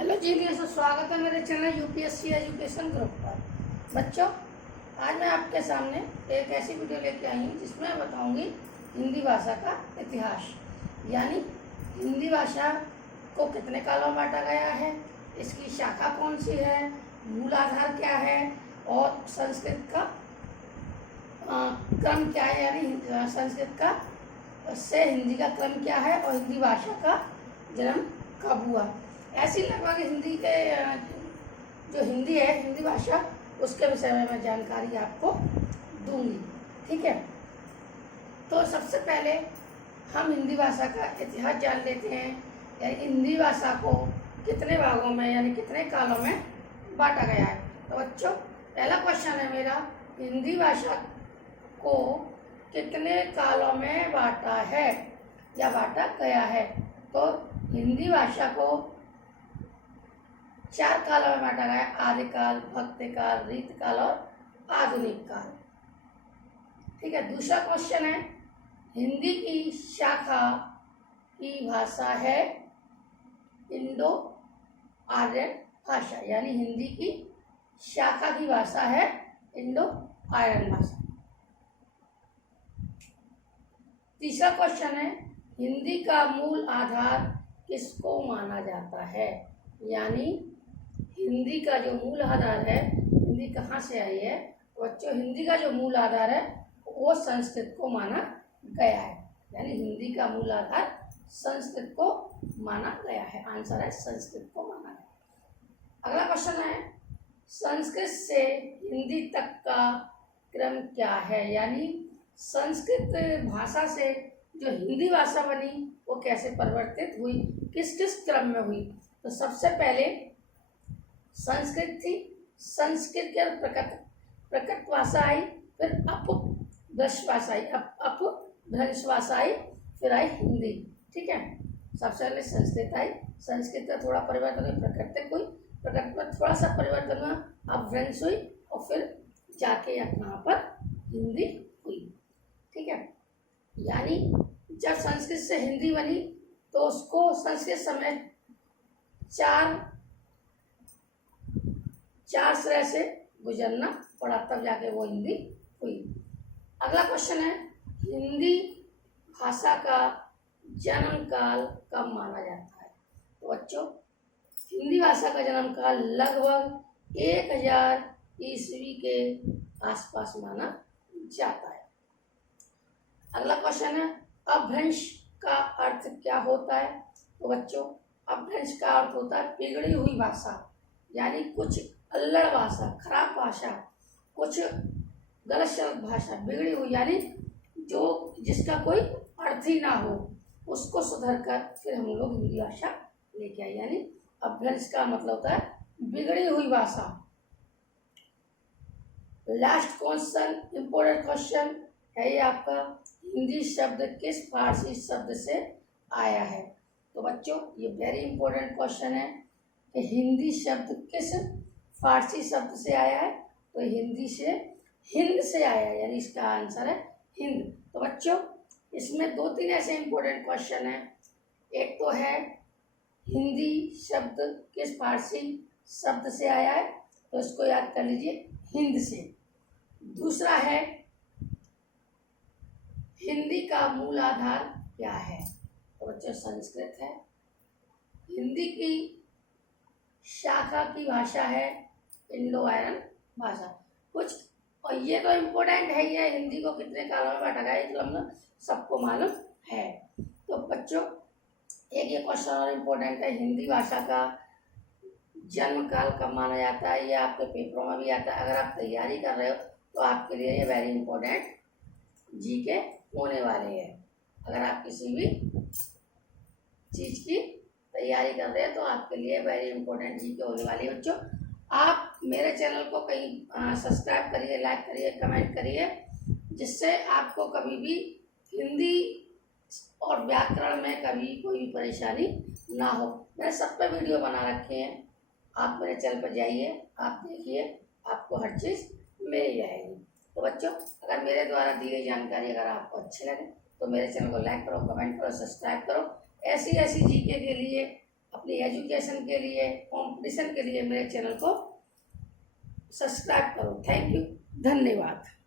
Hello जी, स्वागत है मेरे चैनल यूपीएससी एजुकेशन ग्रुप पर। बच्चों, आज मैं आपके सामने एक ऐसी वीडियो लेके आई हूँ जिसमें मैं बताऊंगी हिंदी भाषा का इतिहास, यानी हिंदी भाषा को कितने कालों में बांटा गया है, इसकी शाखा कौन सी है, मूलाधार क्या है और संस्कृत का क्रम क्या है, यानी संस्कृत का से हिंदी का क्रम क्या है और हिंदी भाषा का जन्म कब हुआ। ऐसी लगभग हिंदी के जो हिंदी है, हिंदी भाषा, उसके विषय में मैं जानकारी आपको दूंगी। ठीक है, तो सबसे पहले हम हिंदी भाषा का इतिहास जान लेते हैं, यानी हिंदी भाषा को कितने भागों में यानी कितने कालों में बांटा गया है। तो बच्चों, पहला क्वेश्चन है मेरा, हिंदी भाषा को कितने कालों में बांटा है या बांटा गया है। तो हिंदी भाषा को 4 कालों में बांटा गया, आदिकाल, भक्तिकाल, रीतकाल और आधुनिक काल। ठीक है, दूसरा क्वेश्चन है, हिंदी की शाखा की भाषा है इंडो आर्यन भाषा, यानी हिंदी की शाखा की भाषा है इंडो आर्यन भाषा। तीसरा क्वेश्चन है, हिंदी का मूल आधार किसको माना जाता है, यानी हिंदी का जो मूल आधार है, हिंदी कहाँ से आई है। तो बच्चों, हिंदी का जो मूल आधार है वो संस्कृत को माना गया है, यानी हिंदी का मूल आधार संस्कृत को माना गया है। आंसर है संस्कृत को माना गया। अगला क्वेश्चन है, संस्कृत से हिंदी तक का क्रम क्या है, यानी संस्कृत भाषा से जो हिंदी भाषा बनी वो कैसे परिवर्तित हुई, किस किस क्रम में हुई। तो सबसे पहले संस्कृत थी, संस्कृत के प्रकट भाषा आई, फिर अपभ्रंश भाषा आई, अपभ्रंश भाषा आई, फिर आई हिंदी। ठीक है, सबसे पहले संस्कृत आई, संस्कृत का थोड़ा परिवर्तन हुई, प्रकृत हुई, प्रकृत में थोड़ा सा परिवर्तन हुआ, अपभ्रंश हुई और फिर जाके यहाँ पर हिंदी हुई। ठीक है, यानी जब संस्कृत से हिंदी बनी तो उसको संस्कृत समय चार श्रेय से गुजरना पड़ा, तब जाके वो हिंदी हुई। अगला क्वेश्चन है, हिंदी भाषा का जन्म काल कब माना जाता है। तो बच्चों, हिंदी भाषा का जन्म काल लगभग 1000 ईस्वी के आसपास माना जाता है। अगला क्वेश्चन है, अपभ्रंश का अर्थ क्या होता है। तो बच्चों, अपभ्रंश का अर्थ होता है बिगड़ी हुई भाषा, यानी कुछ अल्लड़ भाषा, खराब भाषा, कुछ गलत शब्द भाषा, बिगड़ी हुई, यानी जो जिसका कोई अर्थ ही ना हो, उसको सुधर कर फिर हम लोग हिंदी भाषा लेके आए, यानी अपभ्रंश का मतलब होता है बिगड़ी हुई भाषा। लास्ट क्वेश्चन, इंपोर्टेंट क्वेश्चन है ये आपका, हिंदी शब्द किस फारसी शब्द से आया है। तो बच्चों, ये वेरी इंपॉर्टेंट क्वेश्चन है कि हिंदी शब्द किस फारसी शब्द से आया है। तो हिंदी से हिंद से आया है, यानी इसका आंसर है हिंद। तो बच्चों, इसमें 2-3 ऐसे इंपॉर्टेंट क्वेश्चन हैं। एक तो है हिंदी शब्द किस फारसी शब्द से आया है, तो इसको याद कर लीजिए, हिंद से। दूसरा है, हिंदी का मूल आधार क्या है। तो बच्चों, संस्कृत है। हिंदी की शाखा की भाषा है इंडो आर्यन भाषा। कुछ, और ये तो इम्पोर्टेंट है, ये हिंदी को कितने कालों में बांटा गया, तो हम सबको मालूम है। तो बच्चों, एक ये क्वेश्चन और इम्पोर्टेंट है, हिंदी भाषा का जन्म काल कब माना जाता है। ये आपके पेपरों में भी आता है, अगर आप तैयारी कर रहे हो तो आपके लिए ये वेरी इंपॉर्टेंट जीके होने वाले हैं। अगर आप किसी भी चीज की तैयारी कर रहे हैं तो आपके लिए वेरी इंपॉर्टेंट जीके होने वाली है। बच्चों, आप मेरे चैनल को कहीं सब्सक्राइब करिए, लाइक करिए, कमेंट करिए, जिससे आपको कभी भी हिंदी और व्याकरण में कभी कोई भी परेशानी ना हो। मैंने सब पे वीडियो बना रखे हैं, आप मेरे चैनल पर जाइए, आप देखिए, आपको हर चीज़ मिल जाएगी। तो बच्चों, अगर मेरे द्वारा दी गई जानकारी अगर आपको अच्छी लगे तो मेरे चैनल को लाइक करो, कमेंट करो, सब्सक्राइब करो। ऐसी जीके के लिए अपनी एजुकेशन के लिए, कंपटीशन के लिए मेरे चैनल को सब्सक्राइब करो। थैंक यू, धन्यवाद।